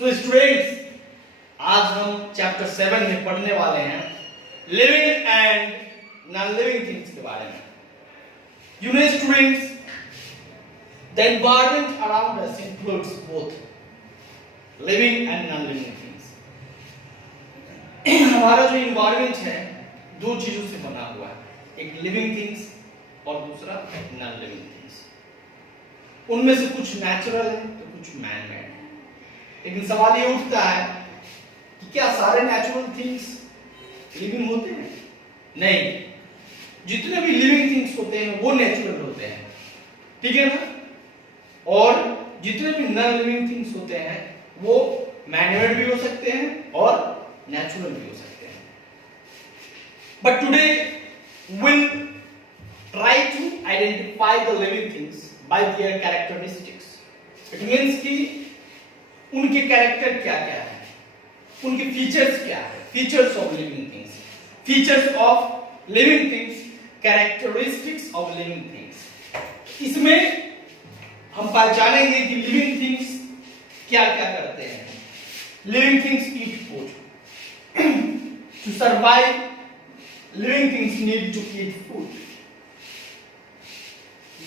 तो स्टूडेंट्स, आज हम चैप्टर 7 में पढ़ने वाले हैं living and non living things के बारे में। You know students, the environment around us includes both living and non-living things. हमारा जो environment है दो चीजों से बना हुआ है, एक living things और दूसरा non-living things. उनमें से कुछ नेचुरल है तो कुछ मैन मेड है। लेकिन सवाल ये उठता है कि क्या सारे नेचुरल थिंग्स लिविंग होते हैं? नहीं, जितने भी लिविंग थिंग्स होते हैं वो नेचुरल होते हैं, ठीक है ना? और जितने भी नॉन लिविंग थिंग्स होते हैं वो मैन-मेड भी हो सकते हैं और नेचुरल भी हो सकते हैं। But today will try to identify the living things by their characteristics. It means कि उनके कैरेक्टर क्या क्या है, उनके फीचर्स क्या है, features of living things, features of living things, characteristics of living things. इसमें हम पहचानेंगे कि लिविंग थिंग्स क्या क्या करते हैं। Living things eat food. To survive living things need to eat food.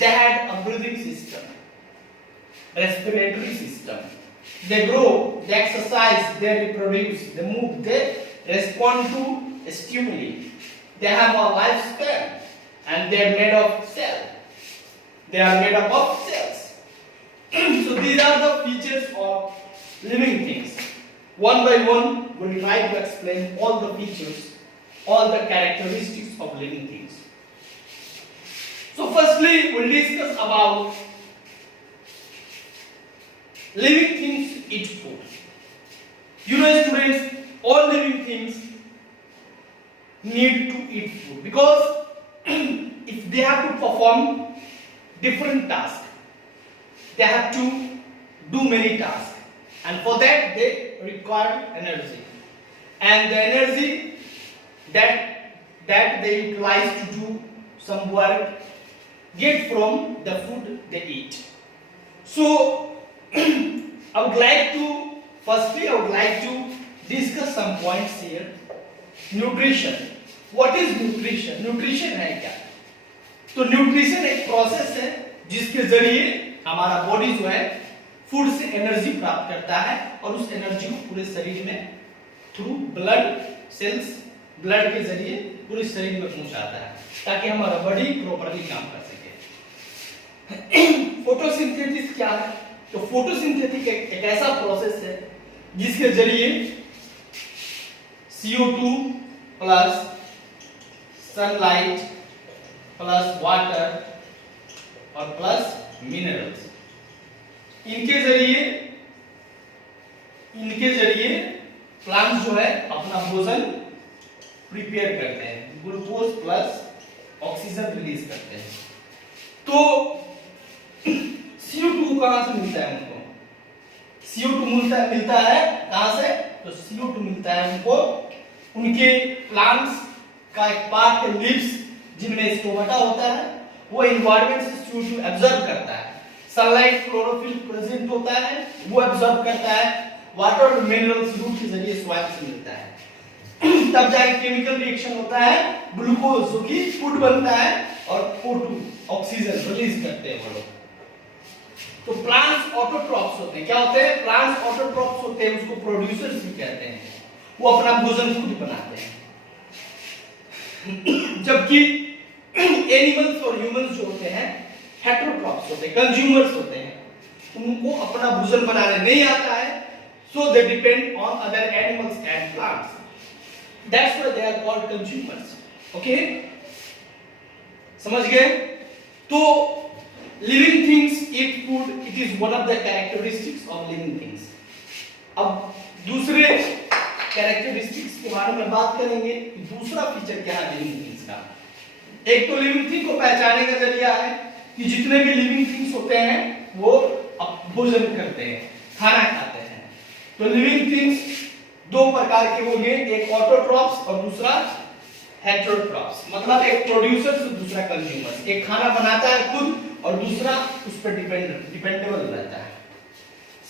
They had a breathing system, respiratory system. They grow, they exercise, they reproduce, they move, they respond to stimuli. They have a lifespan and they are made of cells. They are made up of cells. So these are the features of living things. One by one, we'll try to explain all the features, all the characteristics of living things. So firstly, we'll discuss about living things eat food. You know students, all living things need to eat food because if they have to perform different tasks, they have to do many tasks, and for that they require energy, and the energy that they utilize to do some work get from the food they eat. So I would like to discuss some points here. Nutrition. What is nutrition? Nutrition है क्या? तो nutrition एक process है जिसके जरिए हमारा body जो है फूड से एनर्जी प्राप्त करता है और उस एनर्जी को पूरे शरीर में थ्रू ब्लड सेल्स, ब्लड के जरिए पूरे शरीर में पहुंचाता है ताकि हमारा बॉडी प्रॉपर्ली काम कर सके। फोटोसिंथेसिस क्या है? तो फोटोसिंथेसिस एक ऐसा प्रोसेस है जिसके जरिए CO2 plus sunlight plus water और प्लस मिनरल्स, इनके जरिए प्लांट्स जो है अपना भोजन प्रिपेयर करते हैं, ग्लूकोज प्लस ऑक्सीजन रिलीज करते हैं। तो CO2 कहां से मिलता है उनको? CO2 मिलता है कहां से? तो CO2 मिलता है उनको उनके प्लांट्स का एक पार्ट है लीव्स जिनमें स्टोमेटा होता है, वो एनवायरनमेंट से CO2 एब्जॉर्ब करता है। सनलाइट क्लोरोफिल प्रेजेंट होता है, वो एब्जॉर्ब करता है। वाटर और मिनरल्स रूट के जरिए स्वाइप से मिलता है। तब जाके केमिकल रिएक्शन होता है, ग्लूकोज जो कि फूड बनता है और O2 ऑक्सीजन रिलीज करते हैं वो लोग। तो प्लांट्स ऑटोट्रॉप्स होते हैं। क्या होते हैं? प्लांट्स ऑटोट्रॉप्स होते हैं, उसको प्रोड्यूसर्स भी कहते हैं। वो अपना भोजन खुद बनाते हैं। जबकि एनिमल्स और ह्यूमंस जो होते हैं हेटेरोट्रॉप्स होते हैं, कंज्यूमर्स होते हैं। उनको अपना भोजन बनाने नहीं आता है, so they depend on other animals and plants. That's why they are called consumers. Okay? समझ गए? तो living things eat food. It is one of the characteristics of living things. अब दूसरे characteristics के बारे में बात करेंगे कि दूसरा फीचर क्या है living things का। एक तो living thing को पहचानने का जरिया है कि जितने भी living things होते हैं वो भोजन करते हैं, खाना खाते हैं। तो living things दो प्रकार के होंगे, एक ऑटोट्रॉप्स और दूसरा हेटेरोट्रॉप्स। मतलब एक प्रोड्यूसर से दूसरा कंज्यूमर। एक खाना बनाता है खुद और दूसरा उस पर डिपेंडेबल रहता है।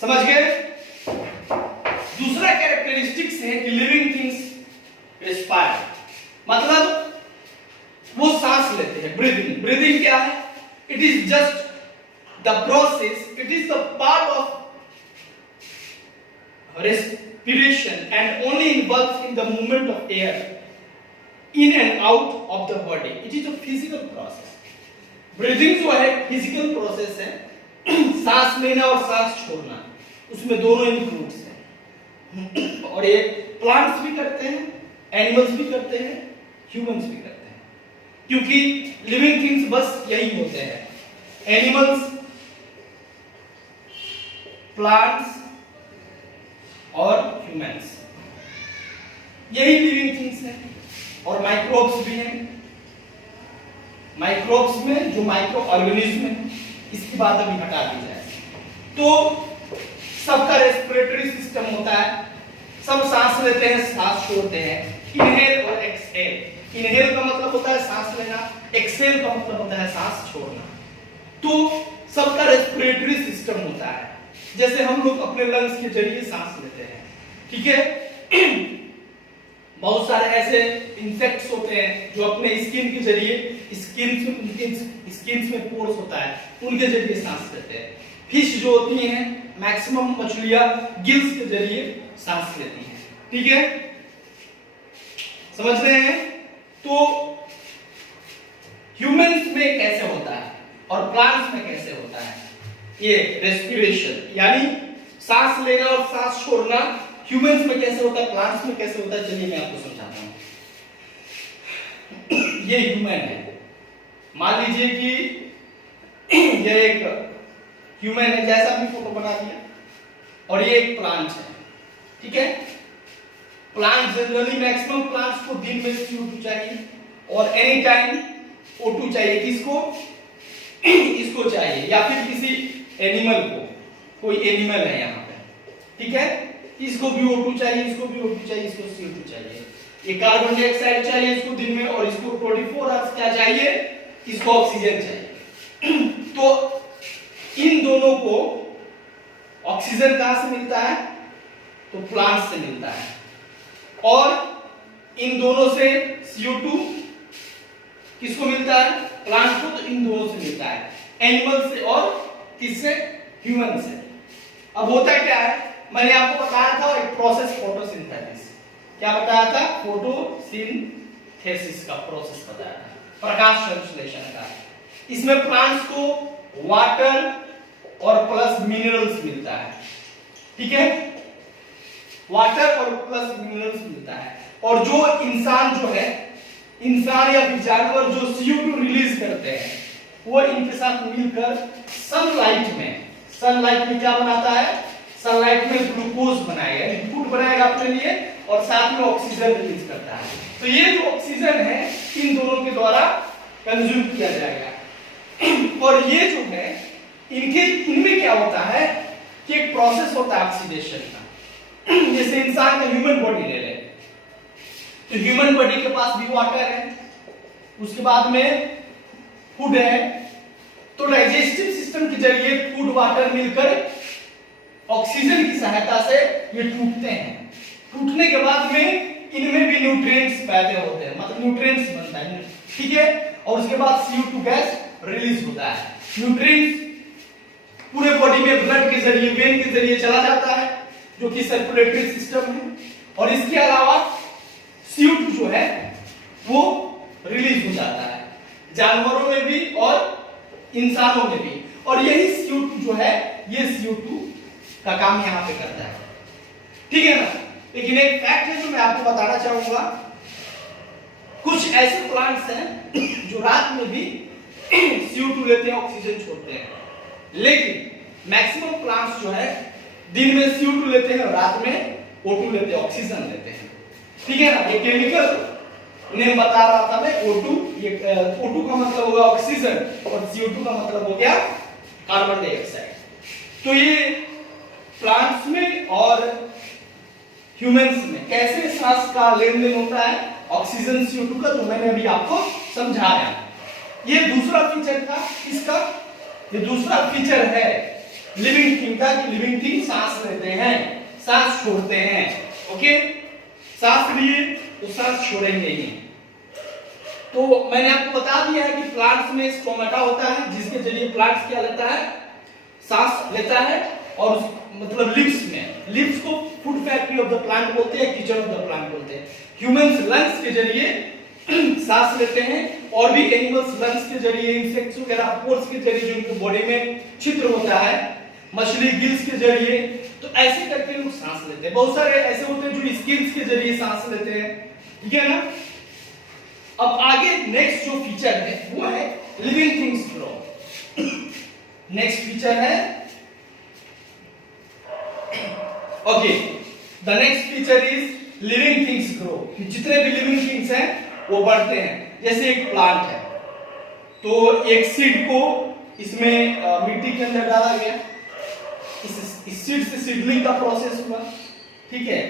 समझ गए? हैं कि लिविंग थिंग्स रेस्पायर, मतलब वो सांस लेते हैं। ब्रीदिंग, ब्रीदिंग क्या है? It is just the process, it is the part of respiration and only involves in the movement of air in and out of the body. It is a physical process. Breathing जो है physical process है, सांस लेना और सांस छोड़ना, उसमें दोनों इंक्लूड्स हैं। और ये प्लांट्स भी करते हैं, एनिमल्स भी करते हैं, ह्यूमंस भी करते हैं, क्योंकि लिविंग थिंग्स बस यही होते हैं, एनिमल्स, प्लांट्स और ह्यूमंस, यही लिविंग थिंग्स हैं। और माइक्रोब्स भी हैं। माइक्रोब्स में जो माइक्रो ऑर्गेनिज्म है, इसकी बात अभी हटा दी जाए तो सबका रेस्पिरेटरी सिस्टम होता है, सब सांस लेते हैं, सांस छोड़ते हैं, इनहेल और एक्सहेल। इनहेल का मतलब होता है सांस लेना, एक्सहेल का मतलब होता है सांस छोड़ना। तो सबका रेस्पिरेटरी सिस्टम होता है, जैसे हम लोग अपने लंग्स के जरिए सांस लेते हैं, ठीक है। बहुत सारे ऐसे इंसेक्ट्स होते हैं जो अपने स्किन के जरिए, स्किन में पोर्स होता है, उनके जरिए सांस लेते हैं। फिश जो होती हैं, मैक्सिमम मछलियां गिल्स के जरिए सांस लेती हैं, ठीक है, समझ रहे हैं। तो ह्यूमंस में कैसे होता है और प्लांट्स में कैसे होता है ये रेस्पिरेशन, यानी सांस लेना और सांस छोड़ना ह्यूमंस में कैसे होता है, प्लांट्स में कैसे होता है, चलिए मैं आपको समझाता हूं। ये ह्यूमन है, मान लीजिए कि ये एक ह्यूमन है, जैसा भी फोटो बना दिया, और ये एक प्लांट है, ठीक है। प्लांट जनरली मैक्सिमम प्लांट्स को दिन में CO2 चाहिए और एनी टाइम O2 चाहिए। किसको? इसको चाहिए, या फिर किसी एनिमल को, कोई एनिमल है यहाँ पे, ठीक है, इसको भी O2 चाहिए, इसको भी O2 चाहिए, इसको CO2 चाहिए, ये कार्बन डाइऑक्साइड चाहिए इसको दिन में, और इसको 24 आवर्स क्या चाहिए, इसको ऑक्सीजन चाहिए। तो इन दोनों को ऑक्सीजन कहां से मिलता है? तो प्लांट से मिलता है। और इन दोनों से CO2 किसको मिलता है? प्लांट को। तो इन दोनों से मिलता है, एनिमल से और किससे? ह्यूमन से। अब होता क्या है, मैंने आपको बताया था एक प्रोसेस, फोटोसिंथेसिस। क्या बताया था? फोटोसिंथेसिस का प्रोसेस बताया था, प्रकाश संश्लेषण का। इसमें प्लांट्स को वाटर और प्लस मिनरल्स मिलता है, ठीक है, वाटर और प्लस मिनरल्स मिलता है। और जो इंसान जो है, इंसान या फिर जानवर जो CO2 रिलीज करते हैं, वो इनके साथ मिलकर सनलाइट में क्या बनाता है? सनलाइट में ग्लूकोज बनाएगा, फूड बनाएगा अपने लिए, और साथ में ऑक्सीजन रिलीज करता है। तो ये जो ऑक्सीजन है इन दोनों के द्वारा कंज्यूम किया जाएगा। और ये जो है इनमें क्या होता है कि एक प्रोसेस होता है ऑक्सीडेशन का। जैसे इंसान का ह्यूमन बॉडी ले ले, तो ह्यूमन बॉडी के पास भी वाटर है, उसके बाद में फूड है, तो डाइजेस्टिव सिस्टम के जरिए फूड वाटर मिलकर ऑक्सीजन की सहायता से ये टूटते हैं। टूटने के बाद में इनमें भी न्यूट्रिएंट्स पैदा होते हैं, मतलब न्यूट्रिएंट्स बनता है, ठीक है। और उसके बाद CO2 गैस रिलीज होता है। न्यूट्रिएंट्स पूरे बॉडी में ब्लड के जरिए, वेन के जरिए चला जाता है, जो कि सर्कुलेटरी सिस्टम है। और इसके अलावा CO2 जो है वो रिलीज हो जाता है जानवरों में भी और इंसानों में भी। और यही CO2 जो है, ये CO2 का काम यहाँ पे करता है, ठीक है ना। लेकिन एक फैक्ट है जो मैं आपको बताना चाहूंगा, कुछ ऐसे प्लांट्स हैं जो रात में भी CO2 लेते हैं, ऑक्सीजन छोड़ते हैं, लेकिन मैक्सिमम प्लांट्स जो है दिन में CO2 लेते हैं, रात में O2 लेते हैं, ऑक्सीजन लेते हैं, ठीक है ना। ये केमिकल नेम बता रहा था मैं, O2। ये O2 का मतलब होगा ऑक्सीजन और CO2 का मतलब हो गया कार्बन डाइऑक्साइड। तो ये प्लांट्स में और ह्यूमंस में कैसे सांस का लेन देन होता है ऑक्सीजन CO2 का, तो मैंने अभी आपको समझाया। ये दूसरा फीचर था इसका, ये दूसरा फीचर है लिविंग थिंग का, कि लिविंग थिंग सांस लेते हैं, सांस छोड़ते हैं, ओके। सांस लिए तो सांस छोड़ेंगे ही। तो मैंने आपको बता दिया है कि प्लांट्स में स्टोमेटा होता है जिसके जरिए प्लांट्स क्या लेता है, सांस लेता है। और मतलब लिप्स को food factory of the plant बोलते हैं, किचन ऑफ द प्लांट बोलते हैं। ह्यूमंस लंग्स के जरिए सांस लेते हैं, और भी एनिमल्स लंग्स के जरिए, इंसेक्ट्स वगैरह पोर्स के जरिए जो उनके बॉडी में छिद्र होता है, मछली गिल्स के जरिए। तो ऐसे करके लोग सांस लेते हैं। बहुत सारे ऐसे होते हैं जो स्किन्स के जरिए सांस लेते हैं, ठीक है ना। अब आगे नेक्स्ट जो फीचर है वो है living things grow. Next feature है okay, the next feature is living things grow. जितने भी लिविंग थिंग्स हैं वो बढ़ते हैं। जैसे एक प्लांट है तो एक सीड को इसमें मिट्टी के अंदर डाला गया, इस सीड से सीडलिंग का प्रोसेस हुआ, ठीक है।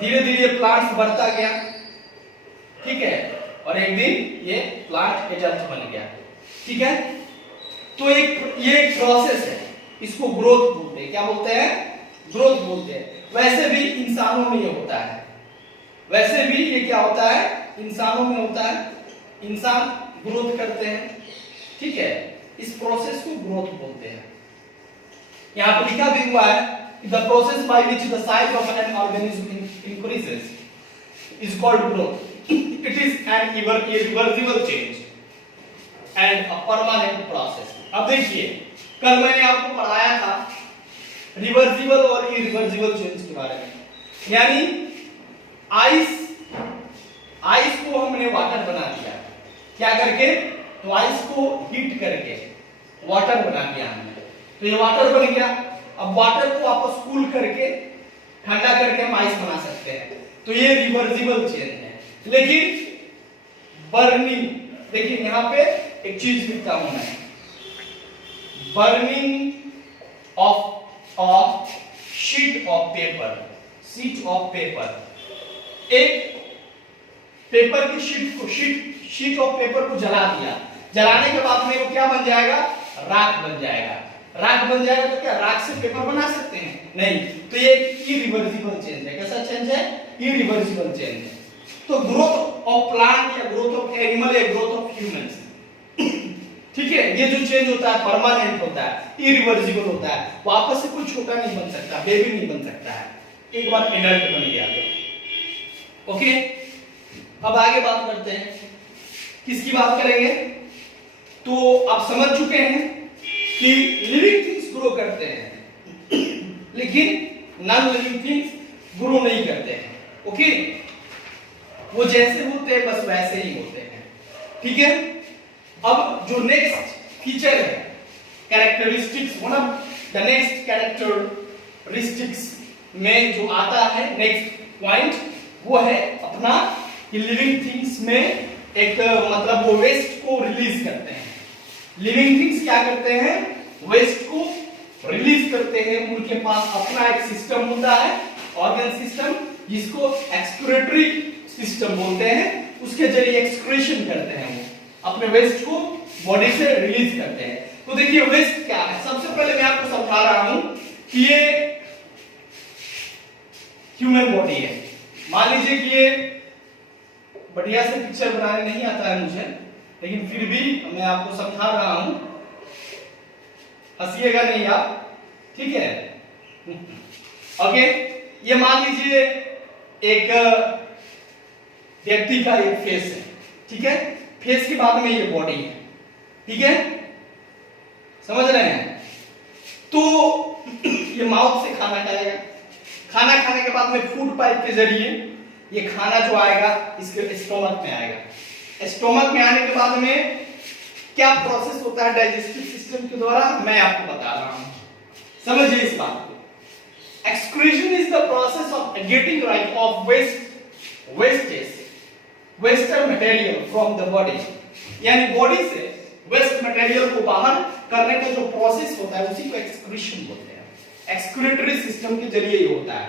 धीरे धीरे प्लांट बढ़ता गया, ठीक है, और एक दिन ये प्लांट एडल्ट बन गया, ठीक है। तो ये एक प्रोसेस है, इसको ग्रोथ बोलते हैं। क्या बोलते हैं? ग्रोथ बोलते हैं। वैसे भी इंसानों में ये होता है, वैसे भी ये क्या होता है, इंसानों में होता है। इंसान ग्रोथ करते हैं, ठीक है। इस प्रोसेस को ग्रोथ बोलते हैं। यहाँ पर लिखा भी हुआ है the process by which the size of an organism increases is called growth. It is an irreversible change and a permanent process. अब देखिए, कल मैंने आपको पढ़ाया था रिवर्सिबल और इरिवर्सिबल चेंज के बारे में। यानी आइस को हमने वाटर बना दिया, क्या करके? तो आइस को हीट करके वाटर बना दिया हमने, तो ये वाटर बन गया। अब वाटर को वापस कूल करके ठंडा करके हम आइस बना सकते हैं, तो ये रिवर्सिबल चेंज है। लेकिन बर्निंग, देखिए यहां पे एक चीज लिखता हूं मैं, burning of sheet of paper, एक पेपर की शीट ऑफ पेपर को जला दिया, जलाने के बाद में वो क्या बन जाएगा? राख बन जाएगा। राख बन जाएगा तो क्या राख से पेपर बना सकते हैं? नहीं। तो ये इरिवर्सिबल चेंज है। कैसा चेंज है? इरिवर्सिबल चेंज है। तो ग्रोथ ऑफ प्लांट या ग्रोथ ऑफ एनिमल या ग्रोथ ऑफ ह्यूमंस, ठीक है, ये जो चेंज होता है परमानेंट होता है, इरिवर्सिबल होता है। वापस से कोई छोटा नहीं बन सकता, बेबी नहीं बन सकता है, एक बार एडल्ट बन गया तो। ओके, अब आगे बात करते हैं, किसकी बात करेंगे? तो आप समझ चुके हैं कि लिविंग थिंग्स ग्रो करते हैं लेकिन नॉन लिविंग थिंग्स ग्रो नहीं करते हैं। ओके, वो जैसे होते हैं बस वैसे ही होते हैं, ठीक है। अब जो नेक्स्ट फीचर है, characteristics, one of the next characteristics में जो आता है नेक्स्ट पॉइंट, वो है अपना कि लिविंग थिंग्स में एक मतलब वो वेस्ट को रिलीज करते हैं। लिविंग थिंग्स क्या करते हैं? वेस्ट को रिलीज करते हैं। उनके पास अपना एक सिस्टम होता है, ऑर्गन सिस्टम, जिसको एक्सक्रीटरी सिस्टम बोलते हैं। उसके जरिए एक्सक्रीशन करते हैं, वो अपने वेस्ट को बॉडी से रिलीज करते हैं। तो देखिए वेस्ट क्या है, सबसे पहले मैं आपको समझा रहा हूं कि ये ह्यूमन बॉडी है। मान लीजिए कि ये बढ़िया से पिक्चर बनाने नहीं आता है मुझे, लेकिन फिर भी मैं आपको समझा रहा हूं, हंसिएगा नहीं आप, ठीक है। ओके, ये मान लीजिए एक व्यक्ति का एक फेस है, ठीक है। फेस के बाद में ये बॉडी है, ठीक है, समझ रहे हैं। तो ये माउथ से खाना खाएगा, खाना खाने के बाद में फूड पाइप के जरिए ये खाना जो आएगा इसके स्टोमक में आएगा। स्टोमक में आने के बाद में क्या प्रोसेस होता है डाइजेस्टिव सिस्टम के द्वारा, मैं आपको बता रहा हूं, समझिए इस बात को। Excretion is the process of getting right of western material from the body, यानी बॉडी से वेस्ट मटेरियल को बाहर करने का जो प्रोसेस होता है उसी को एक्सक्रीशन बोलते हैं। एक्सक्रीटरी सिस्टम के जरिए ये होता है।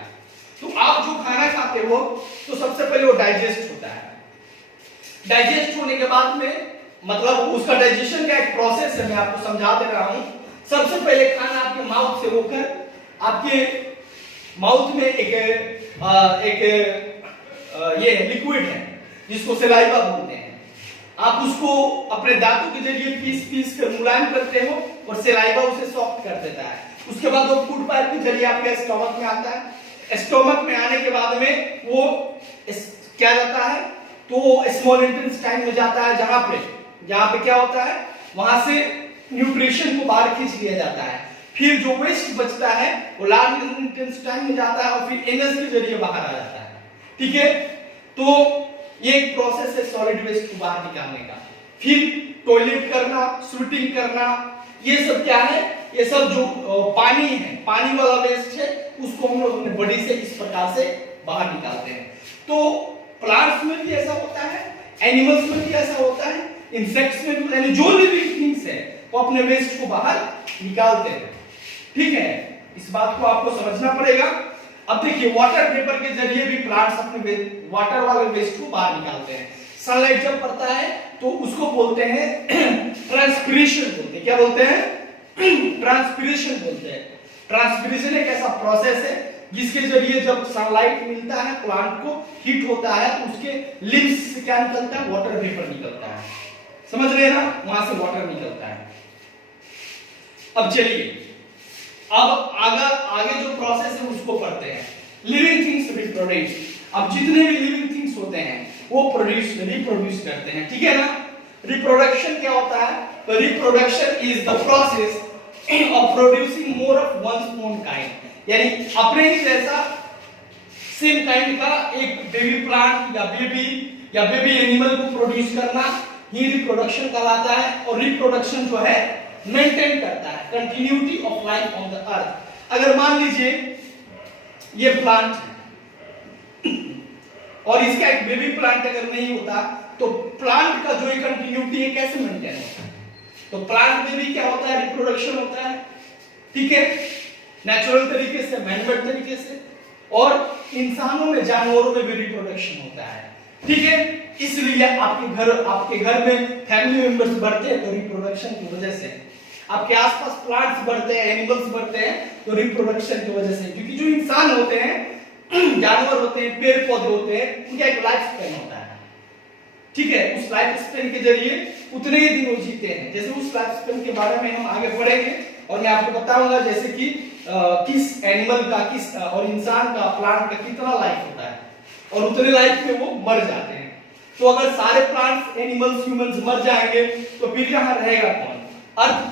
तो आप जो खाना खाते हो तो सबसे पहले वो डाइजेस्ट होता है। डाइजेस्ट होने के बाद में मतलब उसका डाइजेशन का एक प्रोसेस है, मैं आपको समझा दे रहा हूं। सबसे पहले खाना आपके माउथ से होकर आपके माउथ में एक ये लिक्विड है जिसको सलाइवा बोलते हैं, आप उसको अपने दांतों के जरिए पीस पीस कर मुलायम करते हो और सलाइवा उसे सॉफ्ट कर देता है। उसके बाद वो फूड पाइप के जरिए आपके स्टोमक में आता है। स्टोमक में आने के बाद में वो क्या जाता है, तो स्मॉल इंटेस्टाइन में जाता है, जहां पे क्या होता है, वहां से न्यूट्रिशन को बाहर खींच लिया जाता है। फिर जो वेस्ट बचता है वो लार्ज इंटेस्टाइन में जाता है और फिर एनस के जरिए बाहर आ जाता है। ठीक है, तो ये एक प्रोसेस है सॉलिड वेस्ट को बाहर निकालने का। फिर टॉयलेट करना, स्वीटिंग करना, ये सब क्या है, ये सब जो पानी है, पानी वाला वेस्ट है, उसको हम लोग अपने बॉडी से इस प्रकार से बाहर निकालते हैं। तो प्लांट्स में भी ऐसा होता है, एनिमल्स में भी ऐसा होता है, इंसेक्ट्स में भी, यानी जो लिविंग थिंग्स है वो अपने वेस्ट को बाहर निकालते हैं। ठीक है, इस बात को आपको समझना पड़ेगा। अब देखिए, वाटर वेपर के जरिए भी प्लांट्स अपने वाटर वाले वेस्ट को बाहर निकालते हैं। सनलाइट जब पड़ता है तो उसको बोलते हैं ट्रांसपिरेशन बोलते हैं। क्या बोलते हैं? ट्रांसपिरेशन बोलते हैं। ट्रांसपिरेशन एक ऐसा प्रोसेस है जिसके जरिए जब सनलाइट मिलता है, प्लांट को हीट होता है, तो उसके लिम्स से क्या निकलता है, वाटर वेपर निकलता है। समझ रहे हैं ना, वहां से वाटर निकलता है। अब चलिए, अब आगे जो प्रोसेस है उसको पढ़ते हैं। Living things reproduce. अब जितने भी लिविंग थिंग्स होते हैं वो रिप्रोड्यूस करते हैं। ठीक है ना। रिप्रोडक्शन क्या होता है? तो reproduction is the process of producing more of one's own kind, यानी अपने ही जैसा सेम काइंड का एक बेबी प्लांट या बेबी एनिमल को प्रोड्यूस करना ही रिप्रोडक्शन कहलाता है। और रिप्रोडक्शन जो है मेंटेन करता है continuity of life on the earth. अगर मान लीजिए ये प्लांट है और इसका एक बेबी प्लांट अगर नहीं होता तो प्लांट का जो एक कंटिन्यूटी है कैसे मेंटेन होता है? तो प्लांट में भी क्या होता है, रिप्रोडक्शन होता है। ठीक है, नेचुरल तरीके से, मैनमेड तरीके से, और इंसानों में, जानवरों में भी रिप्रोडक्शन होता है। ठीक है, इसलिए आपके घर में फैमिली मेंबर्स बढ़ते हैं तो रिप्रोडक्शन की वजह से, आपके आसपास प्लांट्स बढ़ते हैं, एनिमल्स बढ़ते हैं तो रिप्रोडक्शन की वजह से। क्योंकि जो इंसान होते हैं, जानवर होते हैं, पेड़ पौधे होते हैं, उनका एक लाइफ स्पेन होता है। ठीक है, उस लाइफ स्पेन के जरिए उतने ही दिन वो जीते हैं। जैसे उस लाइफ स्पेन के बारे में हम आगे पढ़ेंगे और मैं आपको बताऊंगा जैसे कि किस एनिमल का, किस और इंसान का, प्लांट का कितना लाइफ होता है, और उतने लाइफ में वो मर जाते हैं। तो अगर सारे प्लांट्स, एनिमल्स, ह्यूमंस मर जाएंगे तो फिर यहाँ रहेगा कौन? अर्थ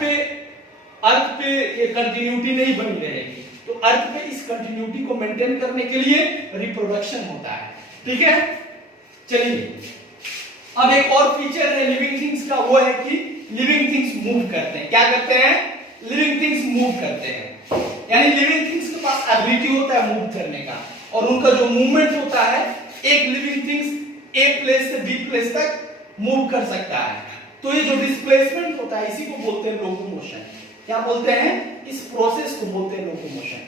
पे ये कंटिन्यूटी नहीं बनी रहेगी। तो अर्थ पे इस कंटिन्यूटी को मेंटेन करने के लिए रिप्रोडक्शन होता है। ठीक है, चलिए अब एक और फीचर है लिविंग थिंग्स का, वो है कि लिविंग थिंग्स मूव करते हैं। क्या करते हैं? लिविंग थिंग्स मूव करते हैं। यानी लिविंग थिंग्स के पास एबिलिटी होता है मूव करने का, और उनका जो मूवमेंट होता है, एक लिविंग थिंग्स ए प्लेस से बी प्लेस तक मूव कर सकता है। तो ये जो डिस्प्लेसमेंट होता है इसी को बोलते हैं लोकोमोशन। क्या बोलते हैं? इस प्रोसेस को बोलते हैं लोकोमोशन।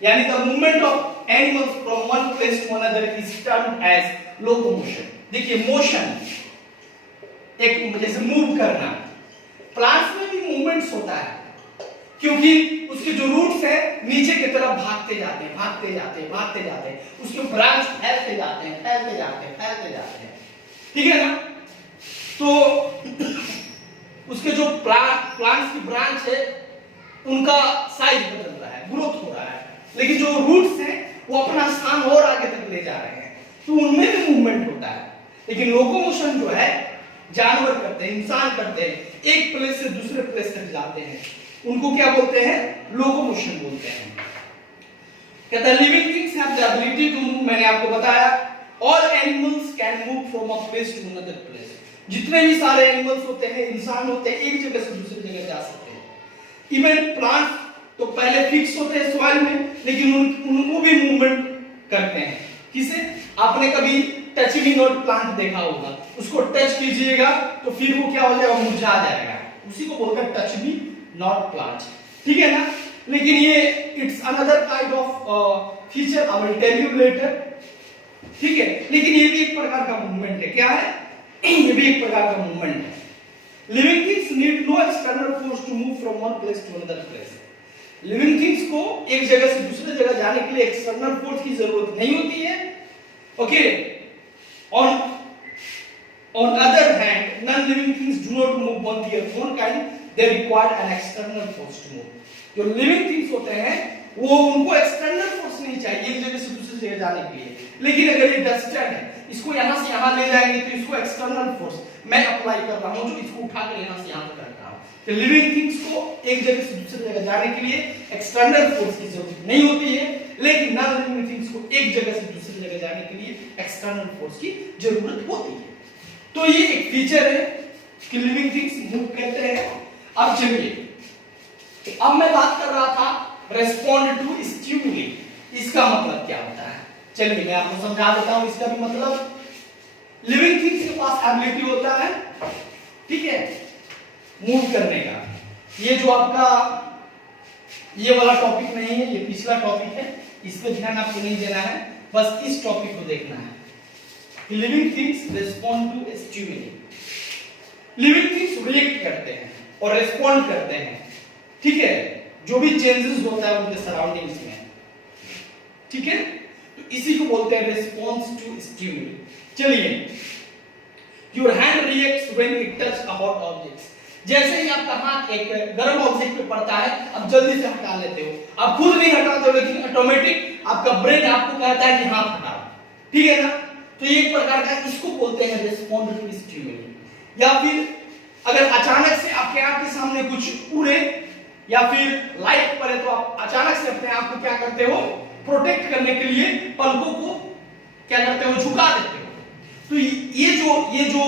यानी the movement of animals from one place to another is termed as locomotion. देखिए, मोशन एक जैसे मूव करना, प्लांट्स में भी मूवमेंट्स होता है क्योंकि उसके जो रूट्स है नीचे की तरफ भागते जाते हैं, उसके ब्रांच फैलते जाते हैं। ठीक है ना। तो उसके जो प्लांट्स की ब्रांच है उनका साइज बदल रहा है, ग्रोथ हो रहा है, लेकिन जो रूट्स हैं वो अपना स्थान और आगे तक ले जा रहे हैं, तो उनमें भी मूवमेंट होता है। लेकिन लोकोमोशन जो है जानवर करते हैं, इंसान करते हैं, एक प्लेस से दूसरे प्लेस तक जाते हैं, उनको क्या बोलते हैं? लोकोमोशन बोलते हैं। कहता है living things have the ability to move. मैंने आपको बताया all animals can move from a place to another place. जितने भी सारे एनिमल्स होते हैं, इंसान होते हैं, एक जगह से दूसरी जगह जा सकते हैं। इवन प्लांट्स तो पहले फिक्स होते हैं सॉइल में, लेकिन उनको भी मूवमेंट करते हैं। किसे? आपने कभी टच मी नॉट प्लांट देखा होगा, उसको टच कीजिएगा तो फिर वो क्या हो जाएगा? मुरझा जाएगा। उसी को बोलते हैं टच मी नॉट प्लांट। ठीक है ना। लेकिन ये it's another kind of feature, I will tell you later. ठीक है, लेकिन ये भी एक प्रकार का मूवमेंट है। क्या है? ये भी एक प्रकार का मूवमेंट है। Living things need no external force to move from one place to another place. Living things को एक जगह से दूसरी जगह जाने के लिए एक्सटर्नल फोर्स की जरूरत नहीं होती है। Okay, On other hand, non-living things do not move on their own kind. They require an external force to move. जो living things होते हैं वो उनको external force नहीं चाहिए एक जगह से दूसरी जगह जाने के लिए। लेकिन अगर ये डस्टर है, इसको यहाँ से यहाँ ले जाएंगे तो इसको external force मैं अप्लाई कर रहा हूँ जो इसको उठाकर यहाँ से यहाँ तक करता हूँ। तो living things को एक जगह से दूसरी जगह जाने के लिए external force की जरूरत नहीं होती है, लेकिन non-living things को एक जगह से दूसरी जगह जाने के लिए external force की जरूरत होती है। तो ये एक फीचर है कि लिविंग थिंग्स मूव करते हैं। अब चलिए, अब मैं बात कर रहा था रेस्पॉन्ड टू स्टिमुली, इसका मतलब क्या होता है? चलिए मैं आपको समझा देता हूं इसका भी मतलब। लिविंग थिंग्स के पास एबिलिटी होता है, ठीक है, मूव करने का। ये जो आपका ये वाला टॉपिक नहीं है, ये पिछला टॉपिक है, इस पे ध्यान आपको नहीं देना है, बस इस टॉपिक को देखना है। Living things respond to stimuli. Living things react करते हैं और रिस्पॉन्ड करते हैं, ठीक है, जो भी चेंजेस होता है उनके सराउंडिंग्स में, ठीक है, तो इसी को बोलते हैं रिस्पॉन्स टू स्टिमुली। चलिए, your hand reacts when it touch a hot object. जैसे ही आपका हाथ एक गर्म ऑब्जेक्ट पे पड़ता है, आप जल्दी से हटा लेते हो, आप खुद नहीं हटाते हो, लेकिन ऑटोमेटिक आपका ब्रेन आपको कहता है कि हाथ हटाओ, ठीक है ना? तो ये एक प्रकार का, इसको बोलते हैं रिस्पॉन्ड टू स्टिमुली। या फिर अगर अचानक से आपके आंख के सामने कुछ उड़े या फिर लाइट पड़े तो आप अचानक से अपने आप को क्या करते हो, प्रोटेक्ट करने के लिए पलकों को क्या करते हो, झुका देते हो। तो ये जो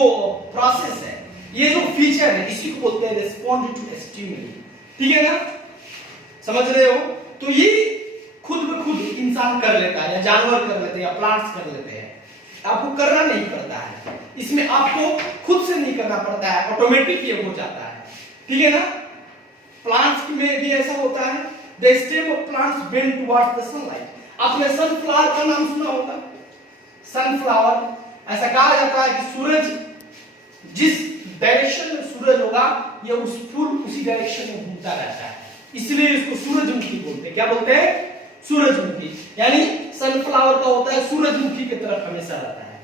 प्रोसेस है, ये जो फीचर है, इसी को बोलते हैं रिस्पॉन्ड टू स्टिमुली, ठीक है ना? समझ रहे हो? तो ये खुद ब खुद इंसान कर लेता है, या जानवर कर लेते हैं, या प्लांट्स कर लेते हैं, आपको करना नहीं पड़ता है, इसमें आपको खुद से नहीं करना पड़ता है, ऑटोमेटिक ये हो जाता है, ठीक है ना? प्लांट्स में भी ऐसा होता है, the stem of plants bend towards the sunlight. आपने सनफ्लावर का नाम सुना होगा, सनफ्लावर, ऐसा कहा जाता है कि सूरज जिस डायरेक्शन में सूरज होगा, ये उस फूल उसी डायरेक्शन में घूमता रहता है, इसलिए इसको सूरजमुखी बोलते हैं। क्या बोलते हैं? सूरजमुखी। यानी सनफ्लावर का होता है सूरजमुखी की तरफ हमेशा रहता है,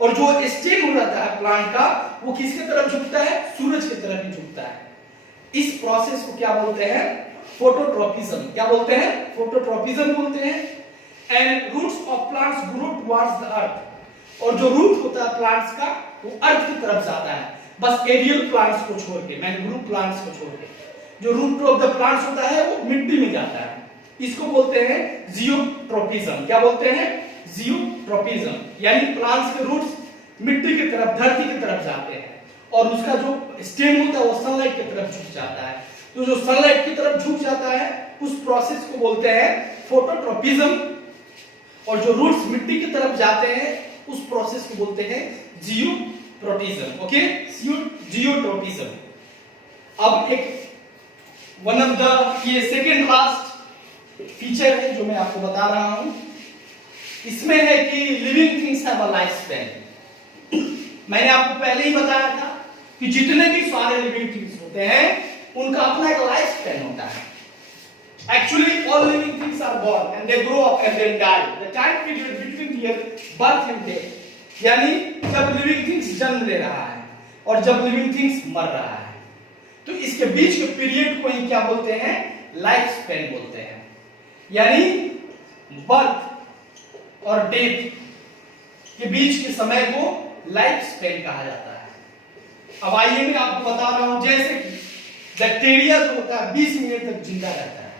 और जो स्टेम रहता है प्लांट का, वो किसके तरफ झुकता है? सूरज की तरफ ही झुकता है। इस प्रोसेस को क्या बोलते हैं? फोटोट्रोपिज्म। क्या बोलते हैं? फोटोट्रोपिज्म बोलते हैं। And roots of plants grow towards the earth, और जो रूट होता है प्लांट्स का, वो अर्थ की तरफ जाता है, बस एरियल प्लांट्स को छोड़ के, मैंग्रोव प्लांट्स को छोड़ के। जो रूट ऑफ द प्लांट्स होता है वो मिट्टी में जाता है, इसको बोलते हैं जियोट्रोपिज्म। क्या बोलते हैं? जियोट्रोपिज्म। यानी प्लांट्स के रूट्स मिट्टी की तरफ, धरती की तरफ जाते हैं, और उसका जो स्टेम होता है वो सनलाइट की तरफ झुक जाता है। तो जो सनलाइट की तरफ झुक जाता है, उस प्रोसेस को बोलते हैं फोटोट्रोपिज्म, और जो रूट्स मिट्टी की तरफ जाते हैं, उस प्रोसेस को बोलते हैं जियोट्रोपिज्म। Okay, geotropism. अब एक वन ऑफ द, ये सेकेंड लास्ट फीचर है जो मैं आपको बता रहा हूं, इसमें है कि living things have a life span. मैंने आपको पहले ही बताया था कि जितने भी सारे लिविंग थिंग्स होते हैं, उनका अपना एक लाइफ स्पैन होता है। Actually, all living things are born and they grow up and then die. The time period between their birth and death, यानी जब लिविंग थिंग्स जन्म ले रहा है और जब लिविंग थिंग्स मर रहा है, तो इसके बीच के पीरियड को ही क्या बोलते हैं? लाइफ स्पैन बोलते हैं। यानी बर्थ और डेथ के बीच के समय को लाइफ स्पैन कहा जाता है। अब आइए मैं आपको बता रहा हूं, जैसे कि बैक्टीरिया जो होता है 20 मिनट तक जिंदा रहता है,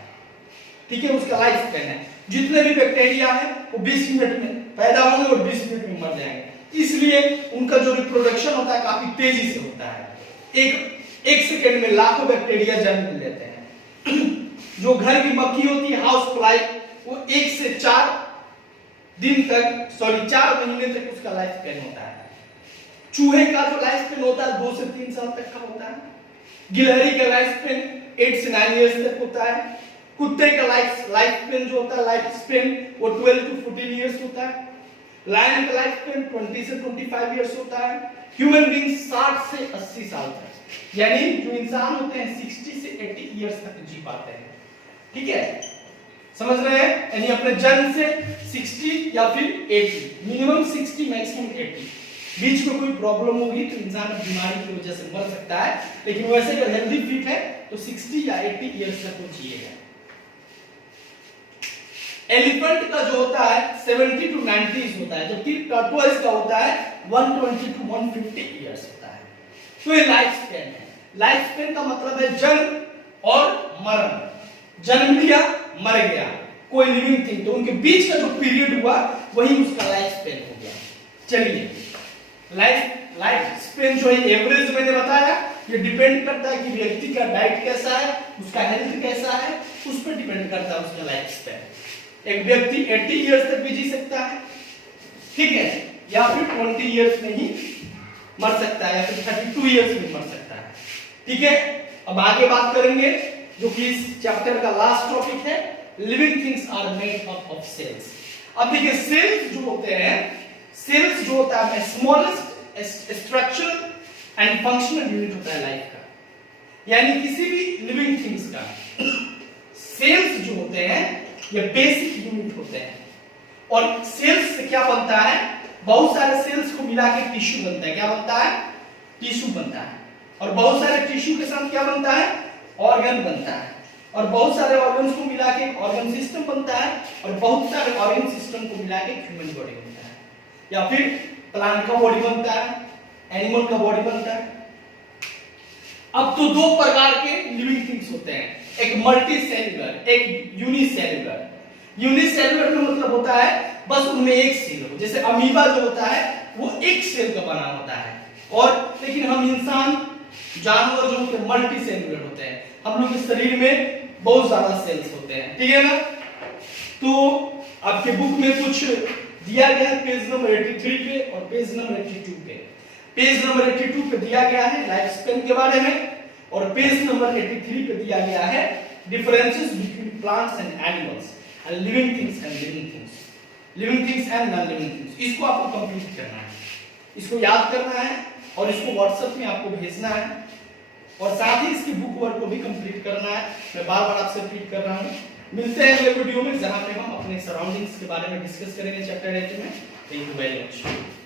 ठीक है, उसका लाइफ स्पैन है। जितने भी बैक्टीरिया है वो 20 मिनट में पैदा होंगे और 20 मिनट में मर जाएंगे, इसलिए उनका जो रिप्रोडक्शन होता है काफी तेजी से होता है। एक सेकेंड में लाखों बैक्टीरिया जन्म लेते हैं। जो घर की मक्खी होती है, हाउस फ्लाई, वो 1 से 4 महीने तक उसका लाइफ स्पैन होता है। चूहे का जो लाइफ स्पैन होता है 2 से 3 साल तक का होता है। गिलहरी का लाइफ स्पैन 8 से 9 इयर्स तक होता है। कुत्ते का लाइफ स्पैन जो होता है, लाइफ स्पैन वो 12 to 14 इयर्स होता है। लायन का लाइफ स्पैन 20 से 25 इयर्स होता है। ह्यूमन बीइंग 60 से 80 साल तक, यानी जो इंसान होते हैं 60 से 80 इयर्स तक जी पाते हैं, ठीक है, समझ रहे हैं? यानी अपने जन्म से 60 या फिर 80, मिनिमम 60 मैक्सिमम 80। बीच में कोई प्रॉब्लम होगी तो इंसान बीमारी की वजह से मर सकता है, लेकिन वैसे अगर हेल्दी फिट है तो 60 या 80 इयर्स तक वो जिएगा। एलिफेंट का जो होता है 70 to 90 होता है, जबकि टॉर्टोइज का होता है 120 to 150 इयर्स होता है। तो ये लाइफ स्पैन है। लाइफ स्पैन का मतलब है जन्म और मरण। जन्म लिया, मर गया कोई लिविंग थिंग, तो उनके बीच का जो पीरियड हुआ वही उसका लाइफ स्पैन हो गया। चलिए, लाइफ स्पैन जो है एवरेज मैंने बताया, ये डिपेंड करता है कि व्यक्ति का डाइट कैसा है, उसका हेल्थ कैसा है, उस पर डिपेंड करता है उसका लाइफ स्पैन। एक व्यक्ति 80 इयर्स तक भी जी सकता है, ठीक है, या फिर 20 इयर्स में ही मर सकता है, या फिर 32 इयर्स में मर सकता है, ठीक है। अब आगे बात करेंगे जो कि इस चैप्टर का लास्ट टॉपिक है, living things are made up of cells. अब देखिए, सेल्स जो होते हैं, सेल्स जो होता है smallest structural and functional unit होता है लाइफ का, यानी किसी भी लिविंग थिंग्स का सेल्स जो होते हैं ये बेसिक यूनिट होते हैं। और सेल्स से क्या बनता है, बहुत सारे सेल्स को मिला के टिश्यू बनता है। क्या बनता है? टिश्यू बनता है। और बहुत सारे टिश्यू के साथ क्या बनता है? ऑर्गन बनता है। और बहुत सारे ऑर्गन्स को मिला के ऑर्गन सिस्टम बनता है। और बहुत सारे ऑर्गन सिस्टम को मिला के ह्यूमन बॉडी बनता है, या फिर प्लांट का बॉडी बनता है, एनिमल का बॉडी बनता है। अब तो दो प्रकार के लिविंग थिंग्स होते हैं, एक मल्टी सेलुलर, एक यूनिसेलुलर। यूनिसेलुलर में मतलब होता है बस उनमें एक सेल हो, जैसे अमीबा जो होता है वो एक सेल का बना होता है। और लेकिन हम इंसान, जानवर जो होते हैं मल्टी सेलुलर होते हैं। हम लोग के शरीर में बहुत ज्यादा सेल्स होते हैं, ठीक है ना। तो आपके बुक में कुछ दिया गया है पेज नंबर 83 पे और पेज नंबर 82 पे। पेज नंबर 82 पे दिया गया है लाइफ स्पैन के बारे में, और पेज नंबर 83 पे दिया गया है differences between plants and animals and living things and living things and non living things. इसको आपको कंप्लीट करना है, इसको याद करना है और इसको व्हाट्सएप में आपको भेजना है, और साथ ही इसकी बुक वर्क को भी कंप्लीट करना है। मैं बार बार आपसे रिपीट कर रहा हूँ। मिलते हैं अगले वीडियो में, जहां पे हम अपने सराउंडिंग्स के बारे में डिस्कस करेंगे चैप्टर 8 में। Thank you very much.